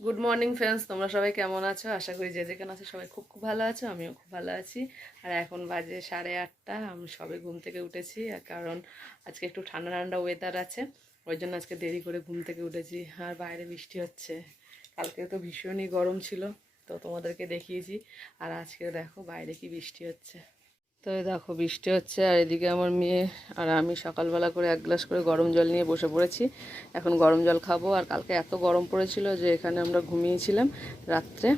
Good morning friends, তোমরা সবাই কেমন আছো? আশা করি যে যেখানে আছো সবাই খুব খুব ভালো আছো। আমিও খুব ভালো আছি। আর এখন বাজে 8:30। আমি সবে ঘুম থেকে উঠেছি, আর কারণ আজকে একটু ঠান্ডা ঠান্ডা ওয়েদার আছে, ওই জন্য আজকে দেরি করে ঘুম থেকে উঠেছি। আর বাইরে বৃষ্টি হচ্ছে। কালকে তো ভীষণই গরম ছিল, তো তোমাদেরকে দেখিয়েছি। আর আজকে দেখো বাইরে কি বৃষ্টি হচ্ছে। তো এই দেখো বৃষ্টি হচ্ছে, আর এদিকে আমার মেয়ে আর আমি সকালবেলা করে 1 গ্লাস করে গরম জল নিয়ে বসে পড়েছি। এখন গরম জল খাবো। আর কালকে এত গরম পড়েছিল যে এখানে আমরা ঘুমিয়েছিলাম রাত্রে।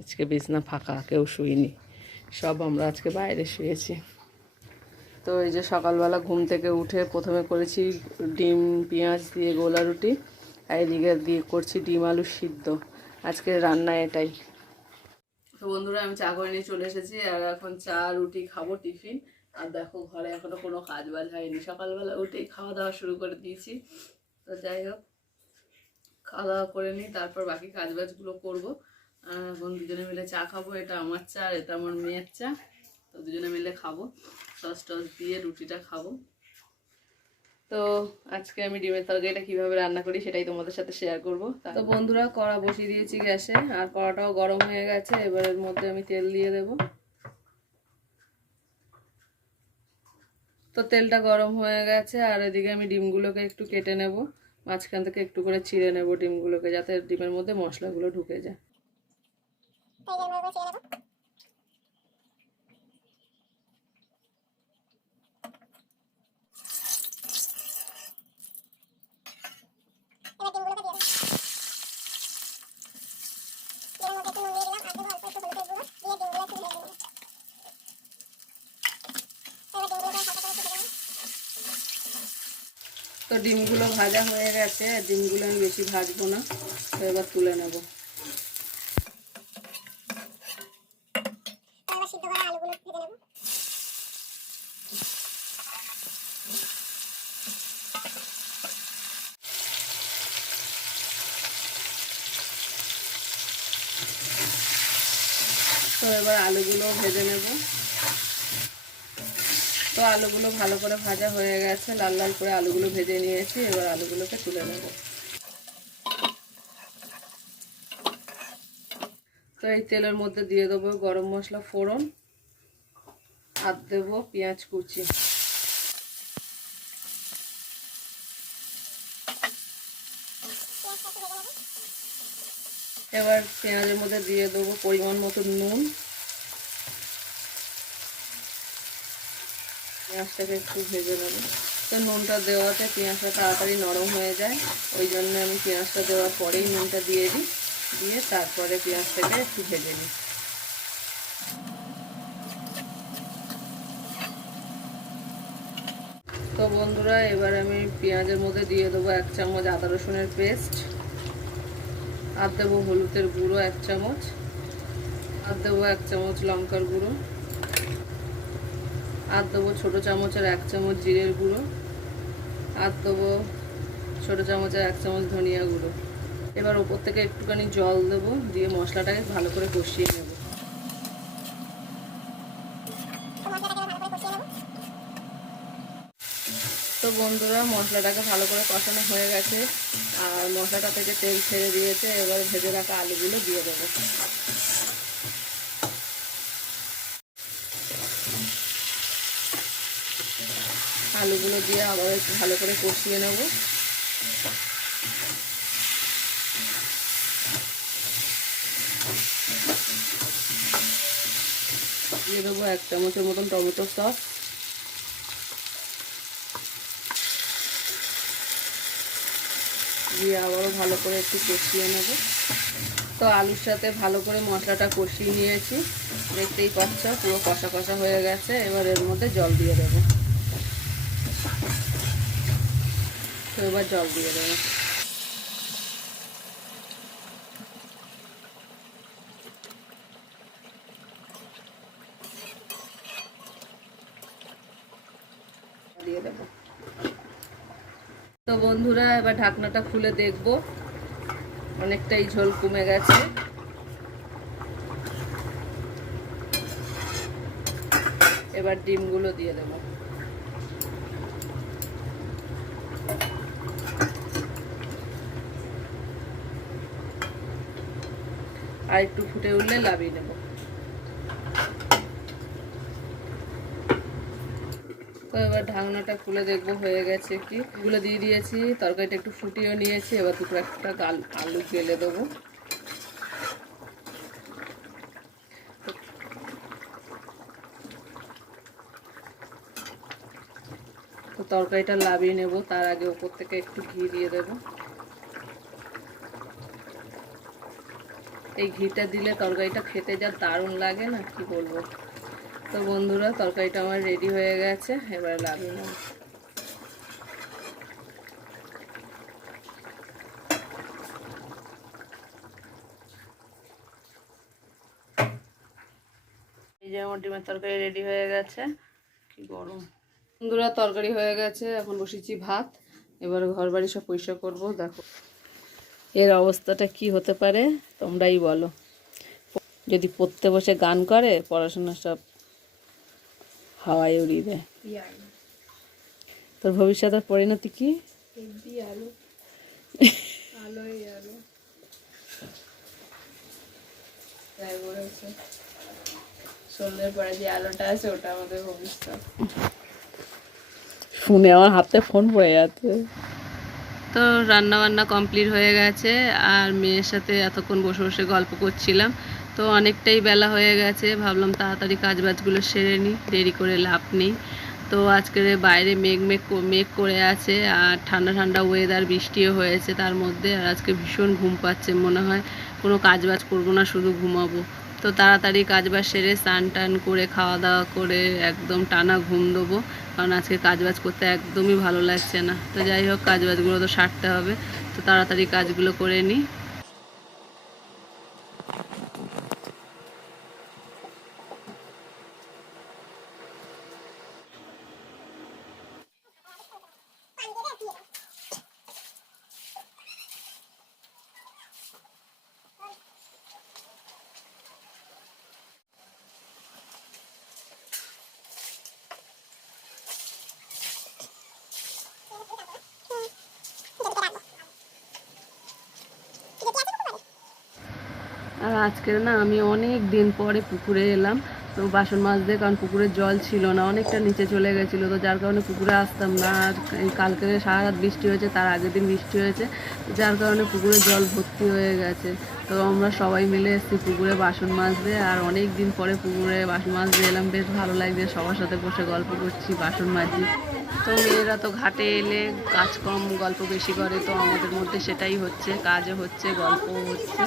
আজকে বিছনা ফাঁকা, কেউ শুইনি, সব আমরা আজকে বাইরে শুয়েছি। তো এই যে সকালবেলা ঘুম থেকে উঠে প্রথমে করেছি ডিম পেঁয়াজ দিয়ে গোলা রুটি, আর এদিকে দিয়ে করছি ডিম আলু সিদ্ধ। আজকে রান্না এটাই। তো বন্ধুরা, আমি চা করে নিয়ে চলে এসেছি, আর এখন চা রুটি খাবো টিফিন। আর দেখো ঘরে এখনো কোনো কাজ বাজ হয়নি, সকালবেলা উঠেই খাওয়া দাওয়া শুরু করে দিয়েছি। তো যাই হোক, খাওয়া দাওয়া করে নিই, তারপর বাকি কাজ বাজগুলো করবো। এখন দুজনে মিলে চা খাবো। এটা আমার চা আর এটা আমার মেয়ের চা। তো দুজনে মিলে খাবো, সস টস দিয়ে রুটিটা খাবো। তো আজকে আমি ডিমের তরকারিটা কিভাবে রান্না করি সেটাই তোমাদের সাথে শেয়ার করবো। তো বন্ধুরা, কড়া বসিয়ে দিয়েছি গ্যাসে, আর কড়াটাও গরম হয়ে গেছে। এবার এর মধ্যে আমি তেল দিয়ে দেবো। তো তেলটা গরম হয়ে গেছে, আর এদিকে আমি ডিমগুলোকে একটু কেটে নেব। মাঝখান থেকে একটু করে চিড়ে নেব ডিমগুলোকে, যাতে ডিমের মধ্যে মশলাগুলো ঢুকে যায়। তো ডিমগুলো ভাজা হয়ে গেছে, আর ডিমগুলো আমি বেশি ভাজবো না। তো এবার তুলে নেব। তো এবার আলুগুলো ভেজে নেব। তো আলুগুলো ভালো করে ভাজা হয়ে গেছে, লাল লাল করে আলুগুলো ভেজে নিয়েছি। এবার আলুগুলোকে তুলে নেব। তো এই তেলের মধ্যে দিয়ে দেবো গরম মশলা ফোড়ন, আর দেবো পেঁয়াজ কুচি। এবার পেঁয়াজের মধ্যে দিয়ে দেবো পরিমাণ মতো নুন। পেঁয়াজটাকে একটু ভেজে নেবো। তো নুনটা দেওয়াতে পেঁয়াজটা তাড়াতাড়ি নরম হয়ে যায়, ওই জন্য আমি পেঁয়াজটা দেওয়ার পরেই নুনটা দিয়ে দিই, দিয়ে তারপরে পেঁয়াজটাকে একটু ভেজে নিই। তো বন্ধুরা, এবার আমি পেঁয়াজের মধ্যে দিয়ে দেবো 1 চামচ আদা রসুনের পেস্ট, আর দেবো হলুদের গুঁড়ো 1 চামচ, আর দেবো 1 চামচ লঙ্কার গুঁড়ো, আর দেবো ছোটো চামচের 1 চামচ জিরের গুঁড়ো, আর দেবো ছোটো চামচের 1 চামচ ধনিয়া গুঁড়ো। এবার ওপর থেকে একটুখানি জল দেবো, দিয়ে মশলাটাকে ভালো করে কষিয়ে নেব। তো বন্ধুরা, মশলাটাকে ভালো করে কষানো হয়ে গেছে, আর মশলাটা থেকে তেল ছেড়ে দিয়েছে। এবার ভেজে রাখা আলুগুলো দিয়ে দেবো। আলুগুলো দিয়ে আবার একটু ভালো করে কষিয়ে নেব। দিয়ে দেবো 1 চামচের মতন টমেটো সস, দিয়ে আবারও ভালো করে একটু কষিয়ে নেব। তো আলুর সাথে ভালো করে মশলাটা কষিয়ে নিয়েছি, দেখতেই পাচ্ছ পুরো কষা কষা হয়ে গেছে। এবার এর মধ্যে জল দিয়ে দেবো। তো এবার জল দিয়ে দেবো। দিয়ে দেবো। তো বন্ধুরা, এবার ঢাকনাটা খুলে দেখবো, অনেকটাই ঝোল কমে গেছে। এবার ডিমগুলো দিয়ে দেবো। আর একটু ফুটে উঠলে নামিয়ে নেব। তো এবার ঢাকনাটা খুলে দেখবো হয়ে গেছে কি। এগুলো দিয়ে দিয়েছি, তরকারিটা একটু ফুটিয়ে নিয়েছি। এবার দুটো একটা আলু গেলে দেবো। তো তরকারিটা নামিয়ে নেব, তার আগে উপর থেকে একটু ঘি দিয়ে দেবো। এই ঘিটা দিলে তরকারিটা খেতে যা দারুণ লাগে না, কি বলবো। তো বন্ধুরা, তরকারিটা আমার রেডি হয়ে গেছে, এবার নামিয়ে নেব। এই যে আমার ডিমের তরকারি রেডি হয়ে গেছে, কি গরম। বন্ধুরা, তরকারি হয়ে গেছে, এখন বসেছি ভাত। এবার ঘর বাড়ি সব পরিষ্কার করবো। দেখো এর অবস্থাটা কি হতে পারে তোমরাই বলো। যদি পড়তে বসে গান করে, পড়াশোনা সব হাওয়ায় উড়িয়ে দেয়। তোর ভবিষ্যতের পরিণতি কি? সন্ধ্যের পরে যে আলোটা আছে ওটা আমাদের ভবিষ্যৎ। শুনে আমার হাতে ফোন পড়ে যাচ্ছে। তো রান্না বান্না কমপ্লিট হয়ে গেছে, আর মেয়ের সাথে এতক্ষণ বসে বসে গল্প করছিলাম। তো অনেকটাই বেলা হয়ে গেছে, ভাবলাম তাড়াতাড়ি কাজবাজগুলো সেরে নিই, দেরি করে লাভ নেই। তো আজকের বাইরে মেঘ করে আছে, আর ঠান্ডা ঠান্ডা ওয়েদার, বৃষ্টিও হয়েছে তার মধ্যে। আর আজকে ভীষণ ঘুম পাচ্ছে, মনে হয় কোনো কাজবাজ করবো না, শুধু ঘুমাবো। তো তাড়াতাড়ি কাজবাজ সেরে স্নান টান করে খাওয়া দাওয়া করে একদম টানা ঘুম দেবো, কারণ আজকে কাজবাজ করতে একদমই ভালো লাগছে না। তো যাই হোক, কাজবাজগুলো তো সারতে হবে, তো তাড়াতাড়ি কাজগুলো করে নিই। আর আজকে না আমি অনেক দিন পরে পুকুরে এলাম, তো বাসন মাজতে, কারণ পুকুরের জল ছিল না, অনেকটা নিচে চলে গেছিলো, তো যার কারণে পুকুরে আসতাম না। আর এই কালকে সারা রাত বৃষ্টি হয়েছে, তার আগের দিন বৃষ্টি হয়েছে, যার কারণে পুকুরে জল ভর্তি হয়ে গেছে। তো আমরা সবাই মিলে এসেছি পুকুরে বাসন মাজতে, আর অনেক দিন পরে পুকুরে বাসন মাজতে এলাম, বেশ ভালো লাগছে। সবার সাথে বসে গল্প করছি, বাসন মাজি। তো মেয়েরা তো ঘাটে এলে কাজ কম গল্প বেশি করে, তো আমাদের মধ্যে সেটাই হচ্ছে, কাজও হচ্ছে, গল্পও হচ্ছে।